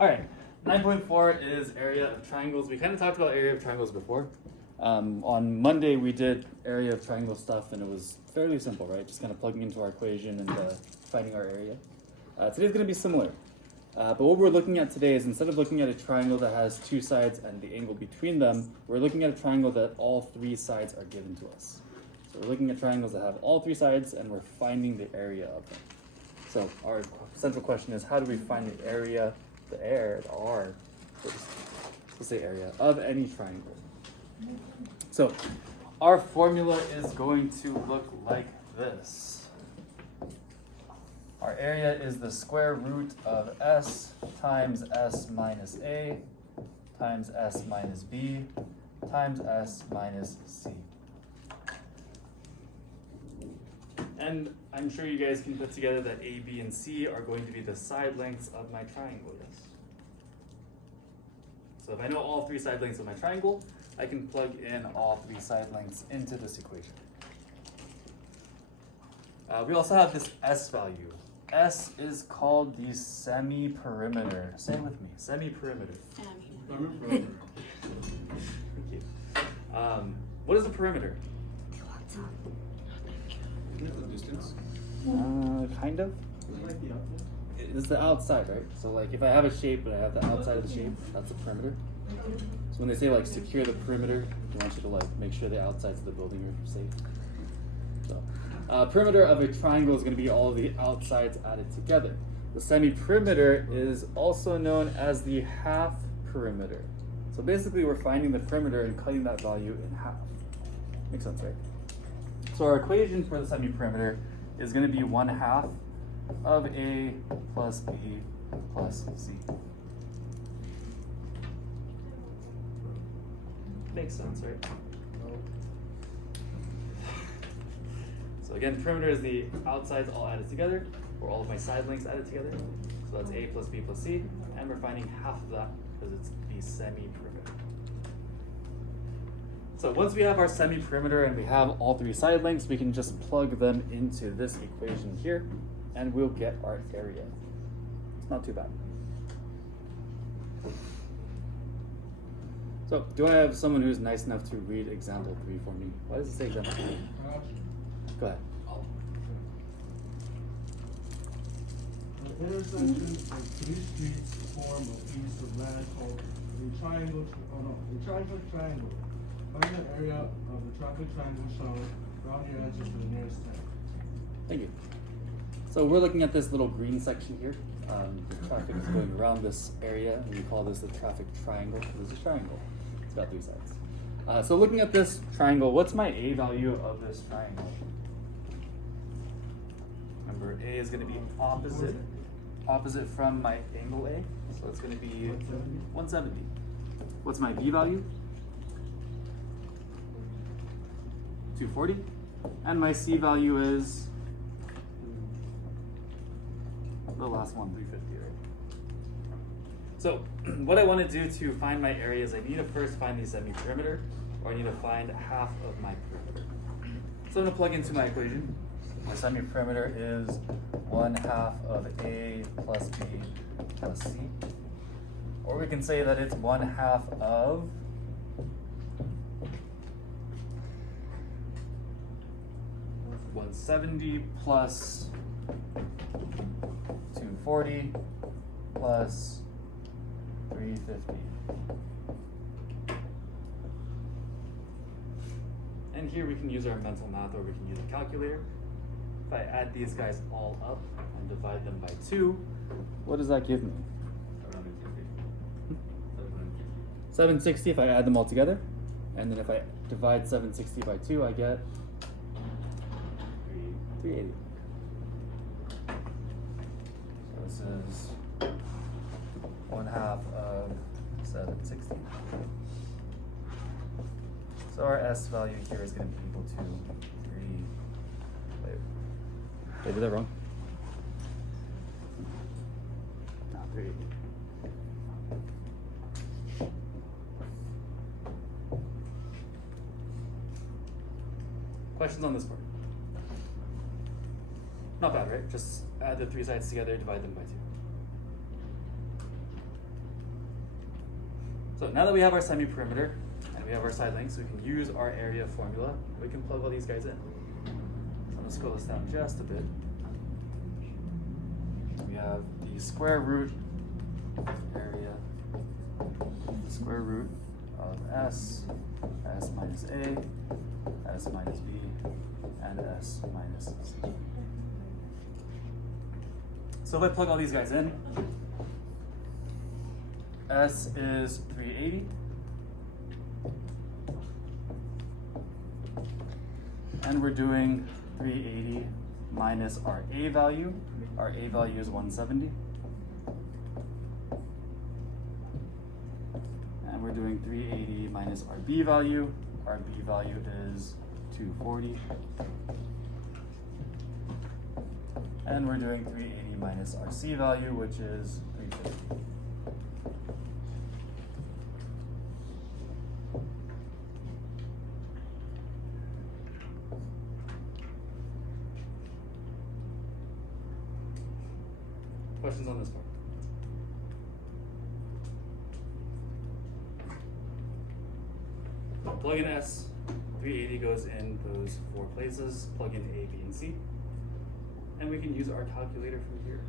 All right, 9.4 is area of triangles. We kind of talked about area of triangles before. On Monday, we did area of triangle stuff, and it was fairly simple, right? Just kind of plugging into our equation and finding our area. Today's going to be similar. But what we're looking at today is instead of looking at a triangle that has two sides and the angle between them, we're looking at a triangle that all three sides are given to us. So we're looking at triangles that have all three sides, and we're finding the area of them. So our central question is, how do we find the area, let's say area, of any triangle? So our formula is going to look like this. Our area is the square root of s times s minus a times s minus b times s minus c. And I'm sure you guys can put together that a, b, and c are going to be the side lengths of my triangle, yes? So if I know all three side lengths of my triangle, I can plug in all three side lengths into this equation. We also have this s value. S is called the semi-perimeter. Say it with me, semi-perimeter. Thank you. What is a perimeter? The distance? Kind of. It's the outside, right? So like if I have a shape and I have the outside of the shape, that's a perimeter. So when they say like secure the perimeter, they want you to like make sure the outsides of the building are safe. So perimeter of a triangle is going to be all of the outsides added together. The semi-perimeter is also known as the half perimeter. So basically we're finding the perimeter and cutting that value in half. Makes sense, right? So our equation for the semi-perimeter is going to be 1/2 of A plus B plus C. Makes sense, right? So again, perimeter is the outsides all added together, or all of my side lengths added together. So that's A plus B plus C, and we're finding half of that because it's the semi-perimeter. So once we have our semi-perimeter and we have all three side lengths, we can just plug them into this equation here, and we'll get our area. It's not too bad. So do I have someone who's nice enough to read example 3 for me? Why does it say example 3? Go ahead. The intersection of three streets form a piece of land called a triangle. A traffic triangle. Find the area of the traffic triangle shown. Round your answer to the nearest 10. Thank you. So we're looking at this little green section here. The traffic is going around this area, and we call this the traffic triangle. This is a triangle. It's got three sides. So looking at this triangle, what's my A value of this triangle? Remember, A is going to be opposite from my angle A, so it's going to be 170. What's my B value? 240. And my C value is the last one, 350, right? So what I want to do to find my area is I need to first find the semi-perimeter, or I need to find half of my perimeter. So I'm going to plug into my equation. My semi-perimeter is 1/2 of A plus B plus C. Or we can say that it's 1/2 of $170 plus 240 plus 350. And here we can use our mental math, or we can use a calculator. If I add these guys all up and divide them by 2, what does that give me? 760 if I add them all together. And then if I divide 760 by 2, I get 380. So this is 1/2 of 760. So our S value here is going to be equal to 3. Wait, did I do that wrong? No, 380. Questions on this part? Not bad, right? Just add the three sides together, divide them by 2. So now that we have our semi-perimeter and we have our side lengths, we can use our area formula. We can plug all these guys in. So I'm gonna scroll this down just a bit. We have the square root area, the square root of s minus a, s minus b, and s minus c. So if I plug all these guys in, s is 380. And we're doing 380 minus our A value. Our A value is 170. And we're doing 380 minus our B value. Our B value is 240. And we're doing 380 minus our C value, which is 350. Questions on this part? Plug in S, 380 goes in those 4 places, plug in A, B, and C, and we can use our calculator from here.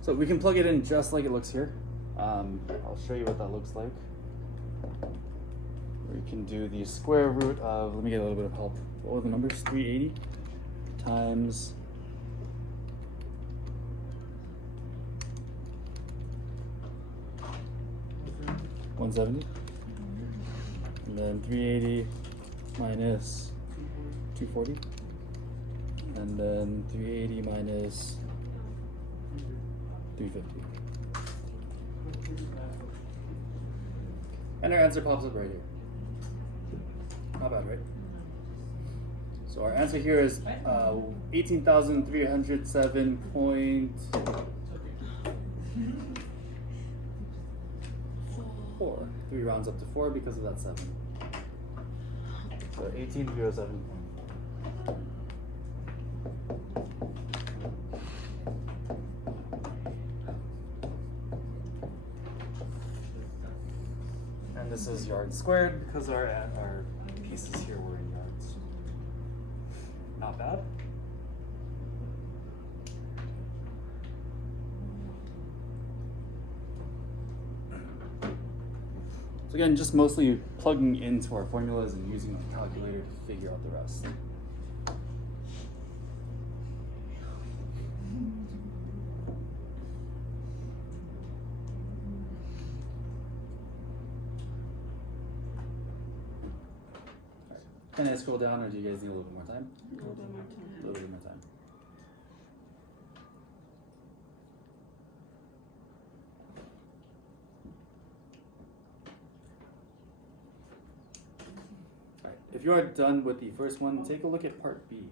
So we can plug it in just like it looks here. I'll show you what that looks like. We can do the square root of, let me get a little bit of help. What were the numbers? 380 times 170. And then 380 minus 240. And then 380 minus 350. And our answer pops up right here. Not bad, right? So our answer here is 18,307.4. 3 rounds up to 4 because of that 7. So 18,307. And this is yards squared because our pieces here were in yards. Not bad. So again, just mostly plugging into our formulas and using the calculator to figure out the rest. Can I scroll down, or do you guys need a little bit more time? A little bit more time. A little bit more time. All right. If you are done with the first one, take a look at part B.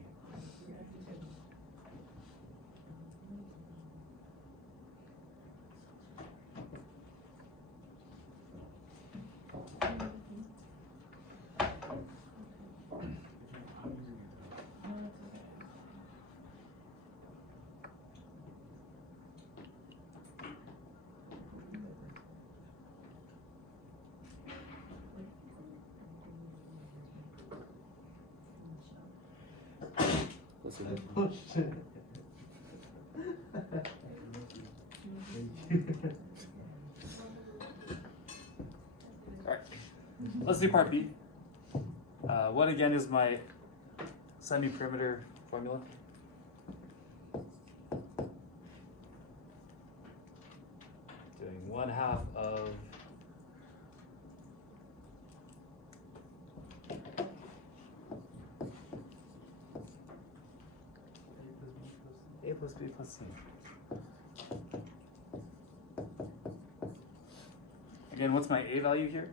Let's see. Oh shit. All right, let's do part B. What again is my semi-perimeter formula? Doing 1/2 of A plus B plus C. Again, what's my A value here?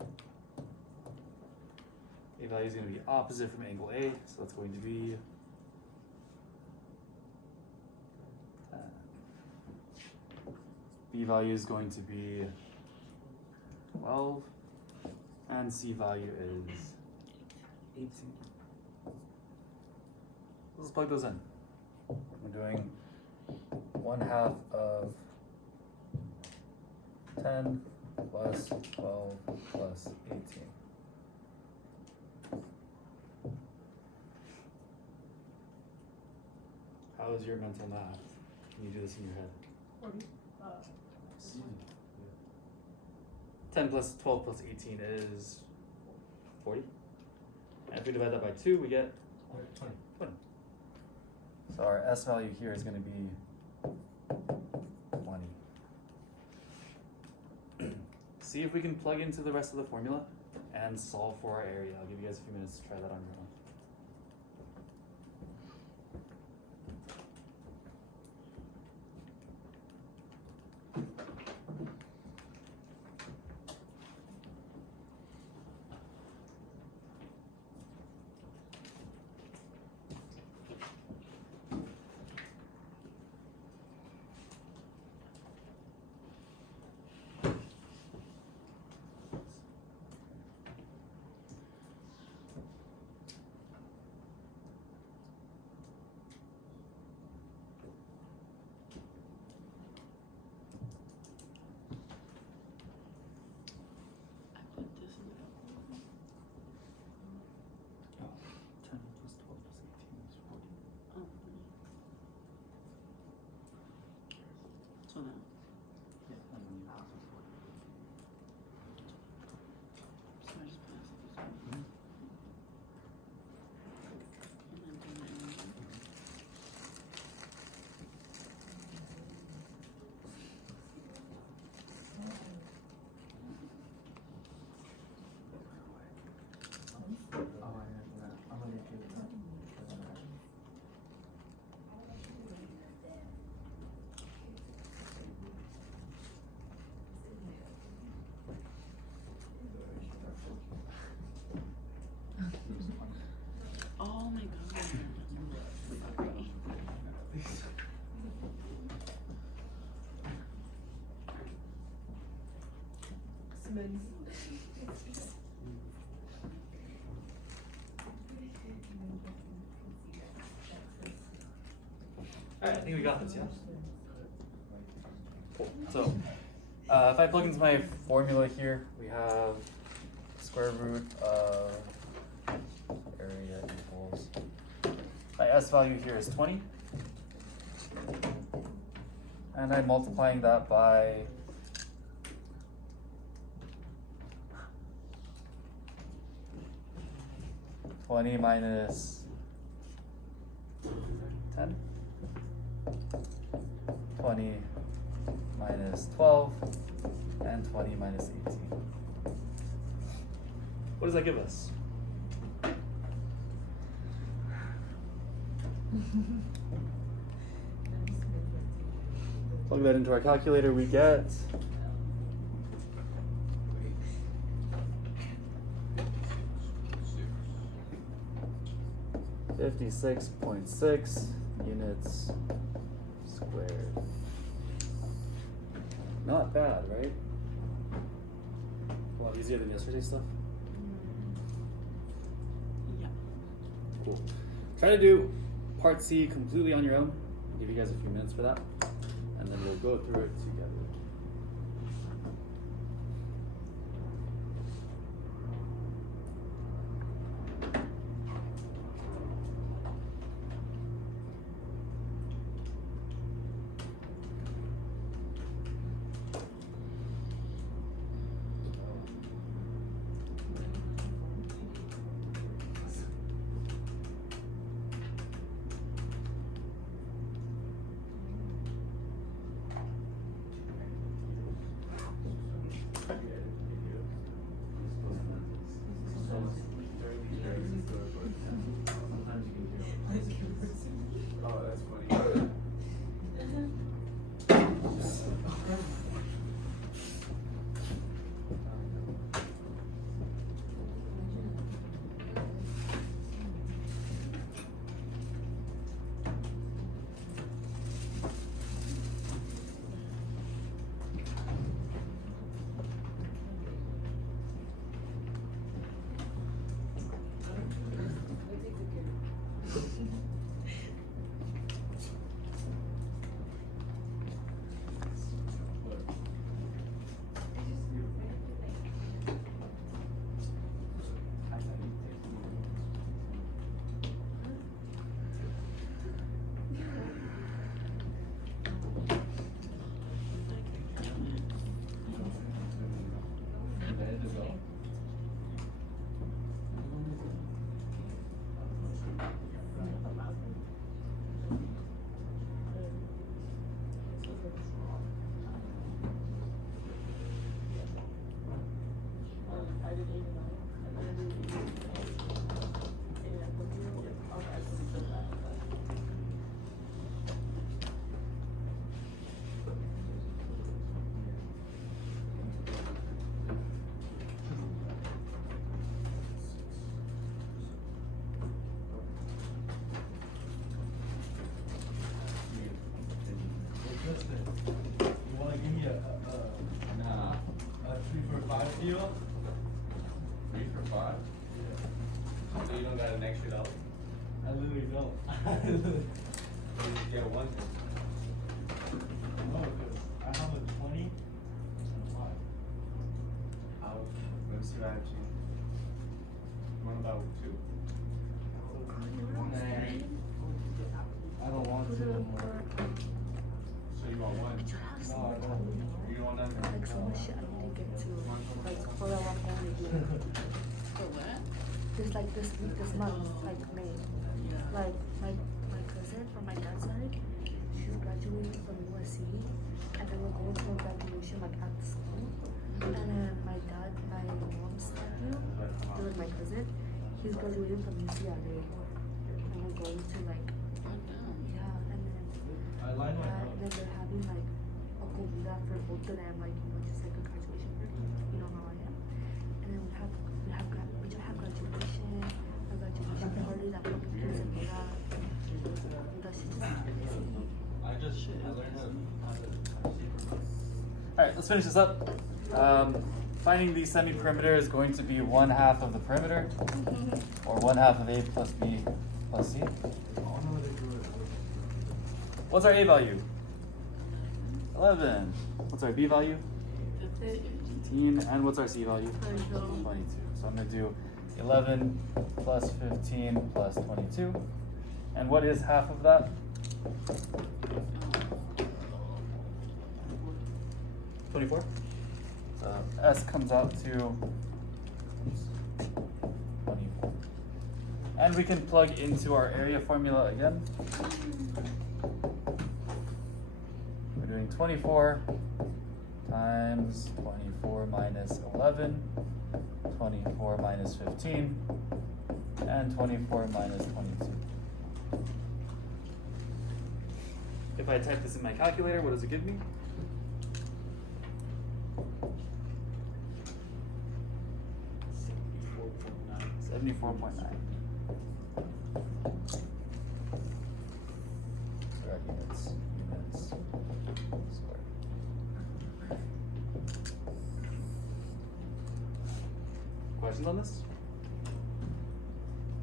A value is going to be opposite from angle A, so that's going to be 10. B value is going to be 12. And C value is 18. Let's plug those in. We're doing 1/2 of 10 plus 12 plus 18. How is your mental math? Can you do this in your head? 40. 10 plus 12 plus 18 is 40. And if we divide that by 2, we get 20. 20. So our S value here is going to be 20. See if we can plug into the rest of the formula and solve for our area. I'll give you guys a few minutes to try that on your own. I put this in the 10 plus 12 plus 18 is 40. oh, 40. So now, Yeah, and then you have 40. so I just pass it this way. And then do my own. Oh my god. Sorry. Alright, I think we got this, yeah? Cool. So, if I plug into my formula here, we have square root of area equals, my S value here is 20. And I'm multiplying that by 20 minus 10. 20 minus 12, and 20 minus 18. What does that give us? Plug that into our calculator, we get 56.6 units squared. Not bad, right? A lot easier than yesterday's stuff. Yeah. Cool. Try to do part C completely on your own. I'll give you guys a few minutes for that, and then we'll go through it together. deal? 3 for 5? Yeah. So you don't got an extra dollar? I literally don't. You just get one. No, because I have a 20 and a 5. Let me see what I have to. What about 2? I don't want to anymore. So you want 1? No, I don't. You don't want nothing? Like so much shit I need to get to. Like for the one family here. For what? This like this week, this month, like May. Like my cousin from my dad's side, she's graduating from USC, and then we're going to a graduation like at the school. And then my mom's nephew, who is my cousin, he's graduating from UCLA, and we're going to like Oh, no. yeah, and then I like my and then they're having like a comida for both of them, like just like a graduation party. You know how I am. And then we just have graduation, a graduation party that we're going to make. That's just crazy. I learned how to Alright, let's finish this up. Finding the semi-perimeter is going to be 1/2 of the perimeter, or 1/2 of A plus B plus C. I don't know what they do it. What's our A value? 11. What's our B value? 15. And what's our C value? 22. So I'm going to do 11 plus 15 plus 22. And what is half of that? 24. So S comes out to 24. And we can plug into our area formula again. We're doing 24 times 24 minus 11, 24 minus 15, and 24 minus 22. If I type this in my calculator, what does it give me? 74.9. Units squared. Questions on this?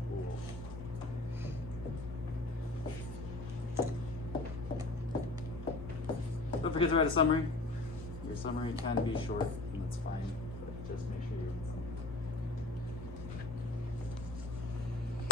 Cool. Don't forget to write a summary. Your summary can be short, and that's fine.